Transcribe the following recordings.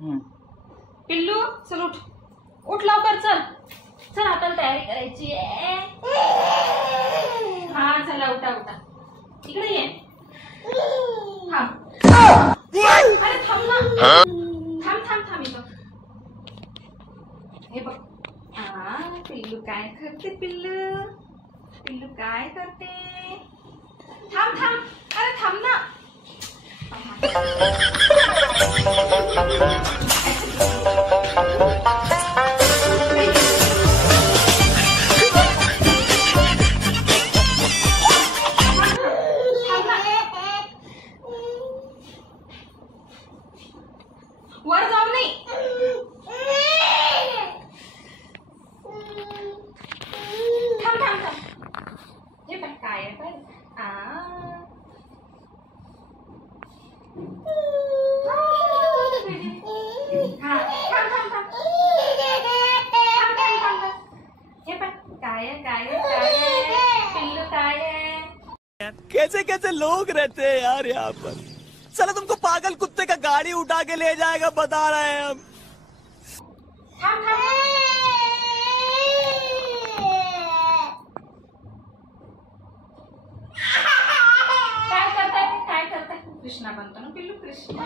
पिल्लू चल उठ, उठ लवकर, चल चल हाताला तयारी करायची आहे. हा चला उठा उठा, इकडे ये. अरे थांब ना, थांब थांब थांब इथं. हे बघ, पिल्लू काय करते, पिल्लू पिल्लू काय करते. थांब थांब, अरे थांब ना. वर जाऊ नाही. थांब थांब थांब. हे पण काय आहे पण. कैसे कैसे लोग रहते हैं यार यहाँ पर. चलो तुमको पागल कुत्ते का गाड़ी उठा के ले जाएगा, बता रहे हैं हम. काय करताय कृष्णा बनतो ना पिल्लू, कृष्णा.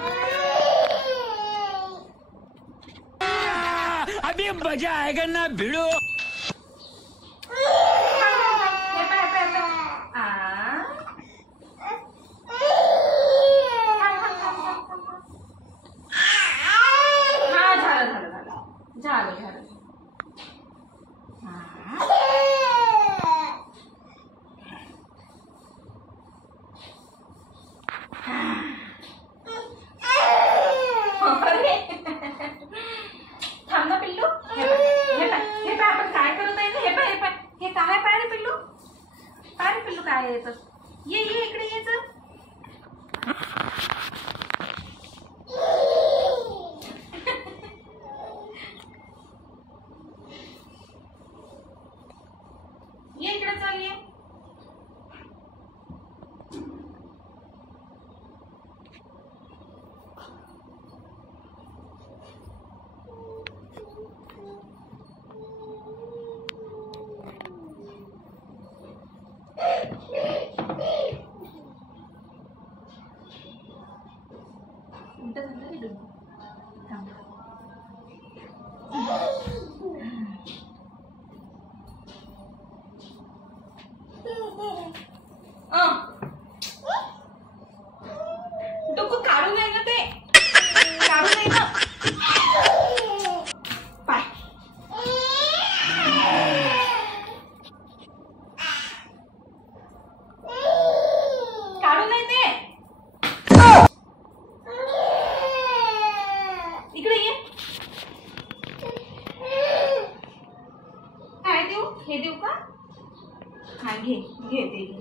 अभी मजा आएगा ना भिड़ो. झालं झालं. थांब ना पिल्लू. हे पाय आपण काय करत आहे ना. हे पाय हे काय पाय रे पिल्लू. काय रे पिल्लू काय आहे याचं. ये ये इकडे ये चल. ये इकडे चल ये. डोकं काढू नाही ना ते, काढू नाही ना. पाय काढू नाही ते. इकडे ये. काय देऊ, हे देऊ का. हा घे घे ते घे.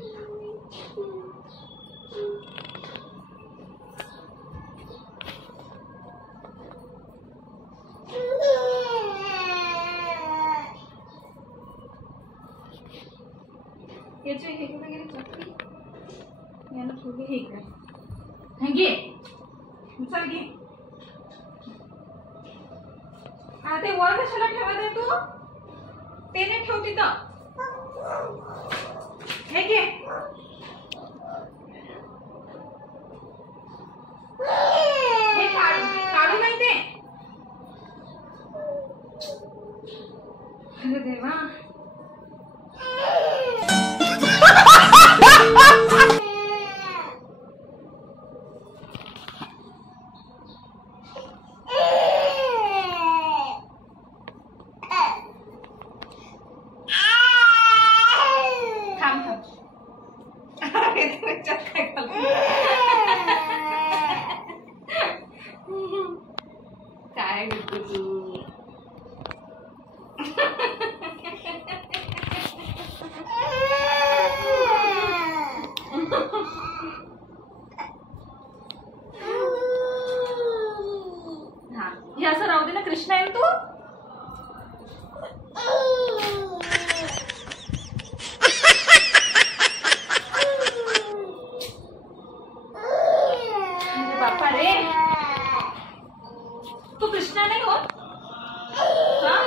याचे हे कुठे गेली चटणी. याला ठेवली हे इकडे. हे घे चल घे. ते वर कशाला ठेवत आहे तू. ते नाही ठेव तिथं. हे घे. हे काढू नाही ते. अरे देवा. काय करतो तू. हा हे असं राहू दे ना. कृष्णा आहे तू. बापा रे. तू कृष्णा नाही होत हा?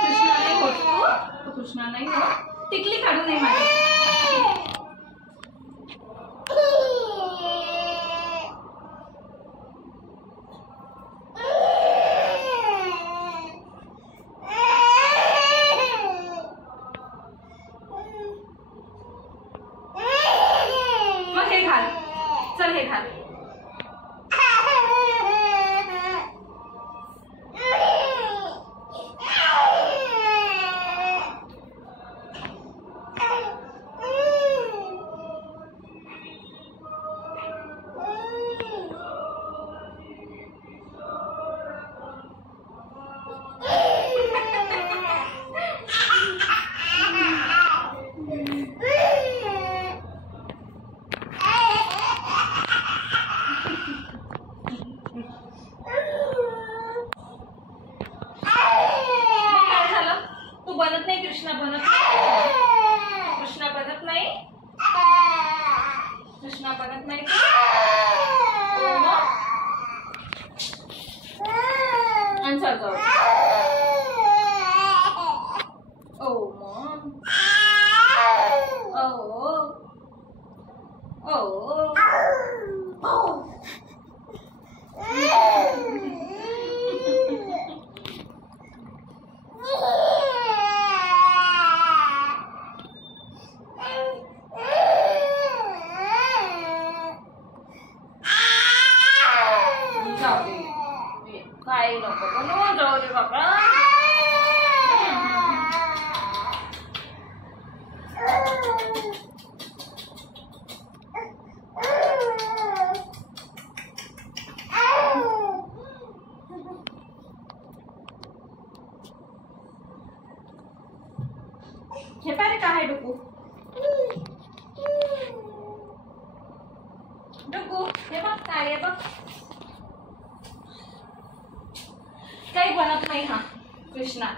कृष्णा नाही होत तू कृष्णा नाही होत. टिकली काढू नये माझी. मग हे घाल. चल हे घाल. तू बनत नाही कृष्णा बनत नाही. कृष्णा बनत नाही. कृष्णा बनत नाही. चल जाऊ. ओ मॉम. ओ ओ ओ. काही नको बनवून जाऊ दे बाबा. हे पारे काय आहे डुकू. डुकू हे बघ काय आहे बघ. काही बनत नाही हा कृष्णा.